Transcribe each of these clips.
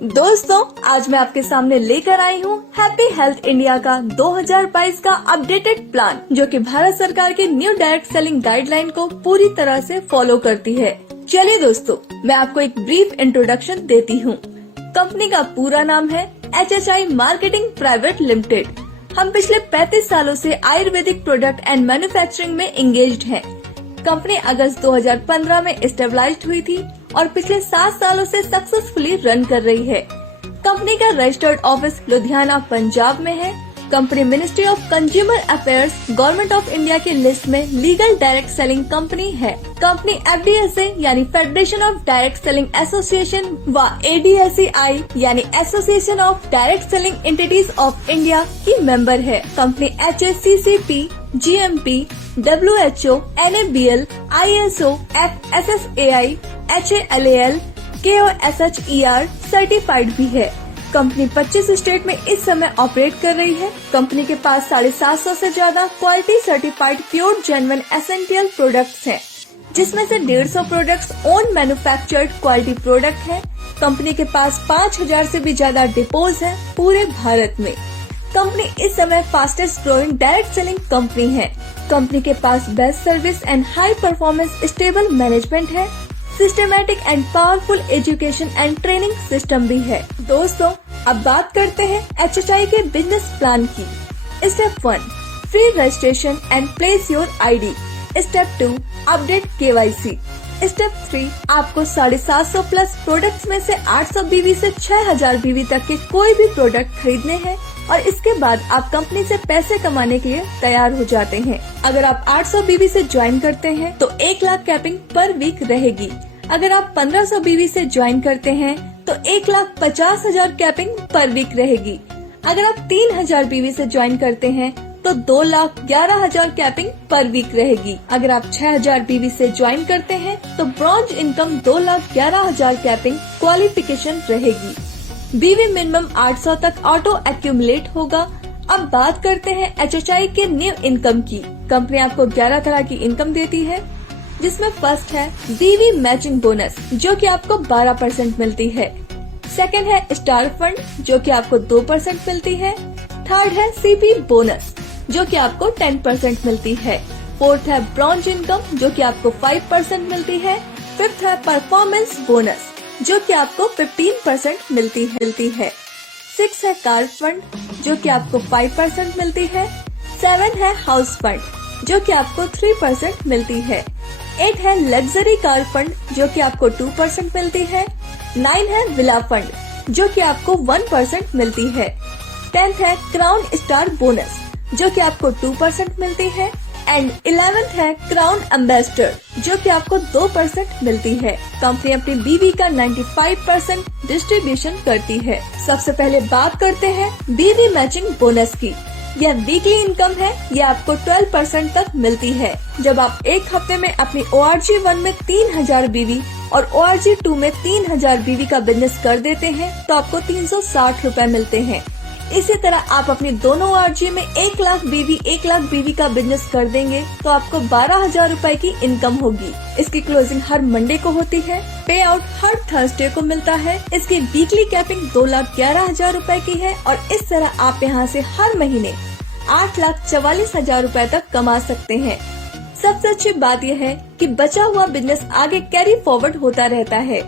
दोस्तों, आज मैं आपके सामने लेकर आई हूँ हैप्पी हेल्थ इंडिया का 2022 का अपडेटेड प्लान, जो कि भारत सरकार के न्यू डायरेक्ट सेलिंग गाइडलाइन को पूरी तरह से फॉलो करती है। चलिए दोस्तों, मैं आपको एक ब्रीफ इंट्रोडक्शन देती हूँ। कंपनी का पूरा नाम है HHI मार्केटिंग प्राइवेट लिमिटेड। हम पिछले 35 सालों से आयुर्वेदिक प्रोडक्ट एंड मैन्युफैक्चरिंग में एंगेज्ड हैं। कंपनी अगस्त 2015 में स्टेबलाइज्ड हुई थी और पिछले 7 सालों से सक्सेसफुली रन कर रही है। कंपनी का रजिस्टर्ड ऑफिस लुधियाना, पंजाब में है। Company ministry of consumer affairs, government of India की लिस्ट में लीगल डायरेक्ट सेलिंग कंपनी है। कंपनी FDSA यानी federation of direct selling association व ADSEI यानी association of direct selling entities of India की मेंबर है। Company HACCP, GMP, WHO, NABL, ISO, FSSAI, HALAL, KOSHER certified भी है। Company 25 state में इस समय ऑपरेट कर रही है। कंपनी के पास 750 से ज्यादा quality certified pure genuine essential products हैं, जिसमें से 150 products own manufactured quality product हैं। कंपनी के पास 5000 से भी ज्यादा डिपोज हैं पूरे भारत में। कंपनी इस समय fastest growing direct selling company है। कंपनी के पास best service and high performance stable management है। Systematic and powerful education and training system भी है। दोस्तों, अब बात करते हैं HHI के बिजनेस प्लान की। Step 1, free registration and place your ID। Step 2, update KYC। Step 3, आपको 750 प्लस प्रोडक्ट्स में से 800 BV से 6000 BV तक के कोई भी प्रोडक्ट खरीदने हैं और इसके बाद आप कंपनी से पैसे कमाने के लिए तैयार हो जाते हैं। अगर आप 800 BV से ज्वाइन करते हैं तो 1 लाख कैपिंग पर वीक रहेगी। अगर आप 1500 BV से ज्वाइन करते हैं तो 1,50,000 कैपिंग पर वीक रहेगी। अगर आप 3000 BV से ज्वाइन करते हैं तो 2,11,000 कैपिंग पर वीक रहेगी। अगर आप 6000 BV से ज्वाइन करते हैं तो ब्रॉन्ज इनकम 2,11,000 कैपिंग क्वालिफिकेशन रहेगी। BV मिनिमम 800 तक ऑटो एक्यूमुलेट होगा। अब बात करते हैं HHI के न्यू इनकम की। कंपनी आपको 11 तरह की इनकम देती है, जिसमें फर्स्ट है BV मैचिंग बोनस, जो कि आपको 12% मिलती है। सेकंड है स्टार फंड, जो कि आपको 2% मिलती है। थर्ड है CP बोनस, जो कि आपको 10% मिलती है। फोर्थ है ब्रॉन्ज इनकम, जो कि आपको 5% मिलती है। फिफ्थ है परफॉर्मेंस बोनस, जो कि आपको 15% मिलती है। सिक्स है कार फंड, जो कि आपको 5% मिलती है। 7 है हाउस फंड, जो कि आपको 3% मिलती है। 8 है लग्जरी कार फंड, जो कि आपको 2% मिलती है। 9 है विला फंड, जो कि आपको 1% मिलती है। 10th है क्राउन स्टार बोनस, जो कि आपको 2% मिलती है। एंड 11th है क्राउन एम्बेसडर, जो कि आपको 2% मिलती है। कंपनी अपनी BV का 95% डिस्ट्रीब्यूशन करती है। सबसे पहले बात करते हैं BV मैचिंग बोनस की। यह वीकली इनकम है। यह आपको 12% तक मिलती है। जब आप एक हफ्ते में अपनी ORG1 में 3000 BV और ORG2 में 3000 BV का बिजनेस कर देते हैं तो आपको 360 रूपए मिलते हैं। इसी तरह आप अपनी दोनों ORG में 1 लाख BV का बिजनेस कर देंगे तो आपको 12,000 रूपए की इनकम होगी। इसकी क्लोजिंग हर मंडे को होती है। पे आउट हर थर्सडे को मिलता है। इसकी वीकली कैपिंग 2,11,000 रूपए की है और इस तरह आप यहाँ से हर महीने 8,44,000 रूपए तक कमा सकते हैं। सबसे अच्छी बात यह है कि बचा हुआ बिजनेस आगे कैरी फॉरवर्ड होता रहता है।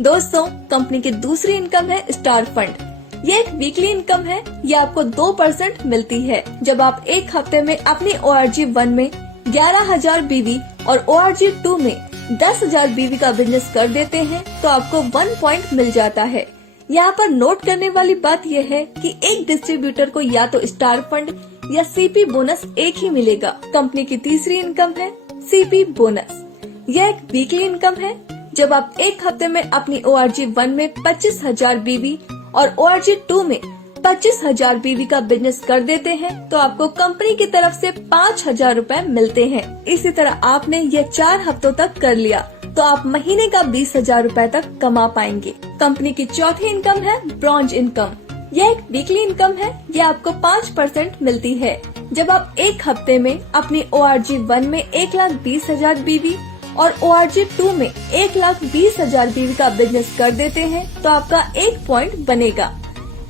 दोस्तों, कंपनी की दूसरी इनकम है स्टार फंड। ये एक वीकली इनकम है। ये आपको 2% मिलती है। जब आप एक हफ्ते में अपनी ORG1 में 11,000 BV और ORG2 में 10,000 BV का बिजनेस कर देते हैं तो आपको 1 पॉइंट मिल जाता है। यहाँ पर नोट करने वाली बात यह है कि एक डिस्ट्रीब्यूटर को या तो स्टार फंड या CP बोनस एक ही मिलेगा। कंपनी की तीसरी इनकम है CP बोनस। यह एक वीकली इनकम है। जब आप एक हफ्ते में अपनी ORG1 में 25,000 BV और ORG2 में 25,000 BV का बिजनेस कर देते हैं तो आपको कंपनी की तरफ से 5,000 रूपए मिलते हैं। इसी तरह आपने ये 4 हफ्तों तक कर लिया तो आप महीने का 20,000 रूपए तक कमा पाएंगे। कंपनी की चौथी इनकम है ब्रॉन्ज इनकम। यह एक वीकली इनकम है। यह आपको 5% मिलती है। जब आप एक हफ्ते में अपनी ORG1 में 1,20,000 BV और ORG2 में 1,20,000 BV का बिजनेस कर देते हैं तो आपका 1 पॉइंट बनेगा।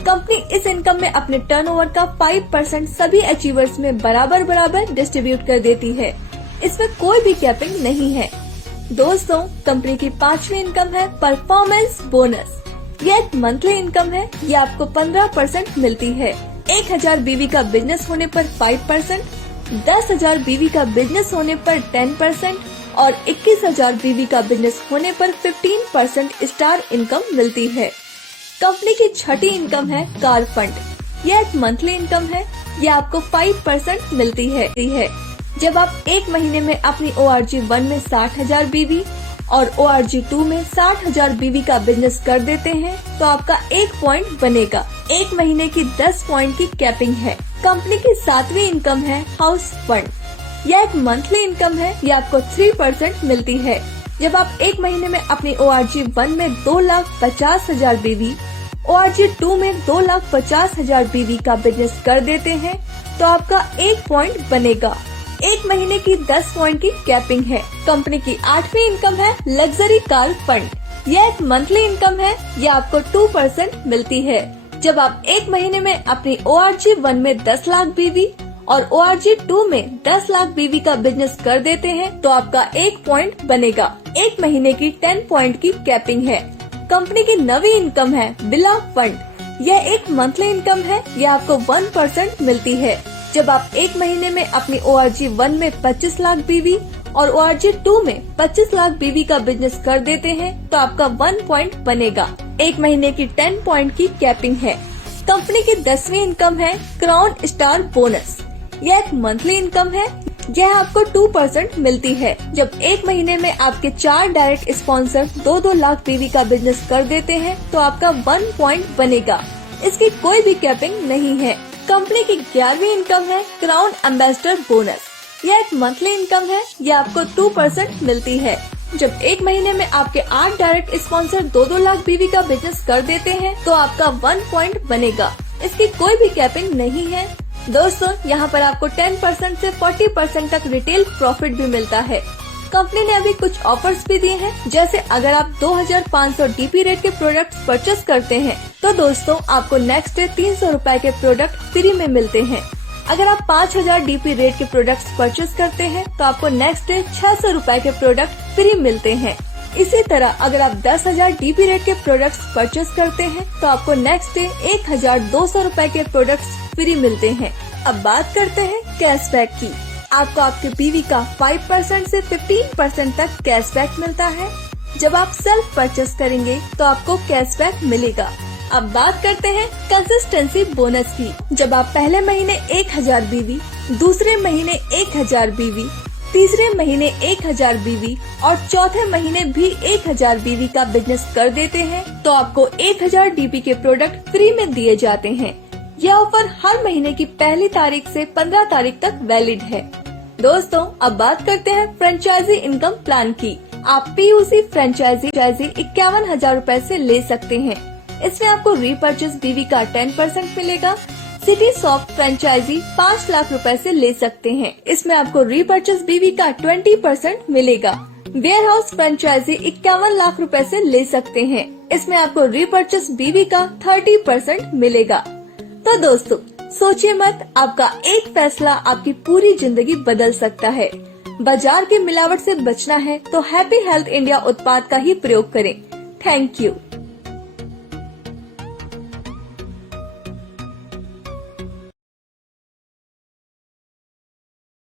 कंपनी इस इनकम में अपने टर्नओवर का 5% सभी अचीवर्स में बराबर डिस्ट्रीब्यूट कर देती है। इसमें कोई भी कैपिंग नहीं है। दोस्तों, कंपनी की 5वीं इनकम है परफॉर्मेंस बोनस। यह एक मंथली इनकम है। ये आपको 15% मिलती है। 1,000 BV का बिजनेस होने पर 5%, 10,000 BV का बिजनेस होने पर 10% और 21,000 BV का बिजनेस होने पर 15% स्टार इनकम मिलती है। कंपनी की 6ठी इनकम है कार फंड। यह एक मंथली इनकम है। यह आपको 5% मिलती है। जब आप एक महीने में अपनी ORG1 में 60,000 BV और ORG2 में 60,000 BV का बिजनेस कर देते हैं तो आपका 1 पॉइंट बनेगा। एक महीने की 10 पॉइंट की कैपिंग है। कंपनी की 7वीं इनकम है हाउस फंड। यह एक मंथली इनकम है। यह आपको 3% मिलती है। जब आप एक महीने में अपनी ORG1 में 2,50,000 BV, ORG2 में 2,50,000 BV का बिजनेस कर देते हैं तो आपका 1 पॉइंट बनेगा। एक महीने की 10 पॉइंट की कैपिंग है। कंपनी की 8वीं इनकम है लग्जरी कार फंड। यह एक मंथली इनकम है। यह आपको 2% मिलती है। जब आप एक महीने में अपनी ORG1 में 10 लाख BV और ORG2 में 10 लाख BV का बिजनेस कर देते हैं तो आपका 1 पॉइंट बनेगा। एक महीने की 10 पॉइंट की कैपिंग है। कंपनी की 9वीं इनकम है बिला फंड। यह एक मंथली इनकम है। यह आपको 1% मिलती है। जब आप एक महीने में अपनी ORG1 में 25 लाख BV और ORG2 में 25 लाख BV का बिजनेस कर देते हैं तो आपका 1 पॉइंट बनेगा। एक महीने की 10 पॉइंट की कैपिंग है। कंपनी की 10वीं इनकम है क्राउन स्टार बोनस। यह एक मंथली इनकम है। यह आपको 2% मिलती है। जब एक महीने में आपके 4 डायरेक्ट स्पॉन्सर 2-2 लाख BV का बिजनेस कर देते हैं तो आपका 1 पॉइंट बनेगा। इसकी कोई भी कैपिंग नहीं है। कंपनी की 11वीं इनकम है क्राउन एम्बेसडर बोनस। यह एक मंथली इनकम है। यह आपको 2% मिलती है। जब एक महीने में आपके 8 डायरेक्ट स्पॉन्सर 2-2 लाख BV का बिजनेस कर देते हैं तो आपका 1 पॉइंट बनेगा। इसकी कोई भी कैपिंग नहीं है। दोस्तों, यहाँ पर आपको 10% से 40% तक रिटेल प्रॉफिट भी मिलता है। कंपनी ने अभी कुछ ऑफर्स भी दिए हैं, जैसे अगर आप 2,500 DP रेट के प्रोडक्ट्स परचेस करते हैं तो दोस्तों आपको नेक्स्ट डे 300 रुपए के प्रोडक्ट फ्री में मिलते हैं। अगर आप 5,000 DP रेट के प्रोडक्ट्स परचेस करते हैं तो आपको नेक्स्ट डे 600 रुपए के प्रोडक्ट फ्री मिलते हैं। इसी तरह अगर आप 10,000 DP रेट के प्रोडक्ट्स परचेस करते हैं तो आपको नेक्स्ट डे 1,200 रुपए के प्रोडक्ट्स फ्री मिलते हैं। अब बात करते हैं कैशबैक की। आपको आपके BV का 5% से 15% तक कैशबैक मिलता है। जब आप सेल्फ परचेस करेंगे तो आपको कैशबैक मिलेगा। अब बात करते हैं कंसिस्टेंसी बोनस की। जब आप पहले महीने 1,000 BV, दूसरे महीने 1,000 BV, तीसरे महीने 1,000 BV और चौथे महीने भी 1,000 BV का बिजनेस कर देते हैं तो आपको 1,000 DP के प्रोडक्ट फ्री में दिए जाते हैं। यह ऑफर हर महीने की पहली तारीख से 15 तारीख तक वैलिड है। दोस्तों, अब बात करते हैं फ्रेंचाइजी इनकम प्लान की। आप PUC फ्रेंचाइजी 51,000 रूपए से ले सकते हैं। इसमें आपको रीपर्चेस BV का 10% मिलेगा। सिटी सॉफ्ट फ्रेंचाइजी 5 लाख रुपए से ले सकते हैं। इसमें आपको रीपर्चेस BV का 20% मिलेगा। वेयर हाउस फ्रेंचाइजी 51 लाख रुपए से ले सकते हैं। इसमें आपको रीपर्चेस BV का 30% मिलेगा। तो दोस्तों, सोचिए मत, आपका एक फैसला आपकी पूरी जिंदगी बदल सकता है। बाजार की मिलावट से बचना है तो हैप्पी हेल्थ इंडिया उत्पाद का ही प्रयोग करें। Thank you.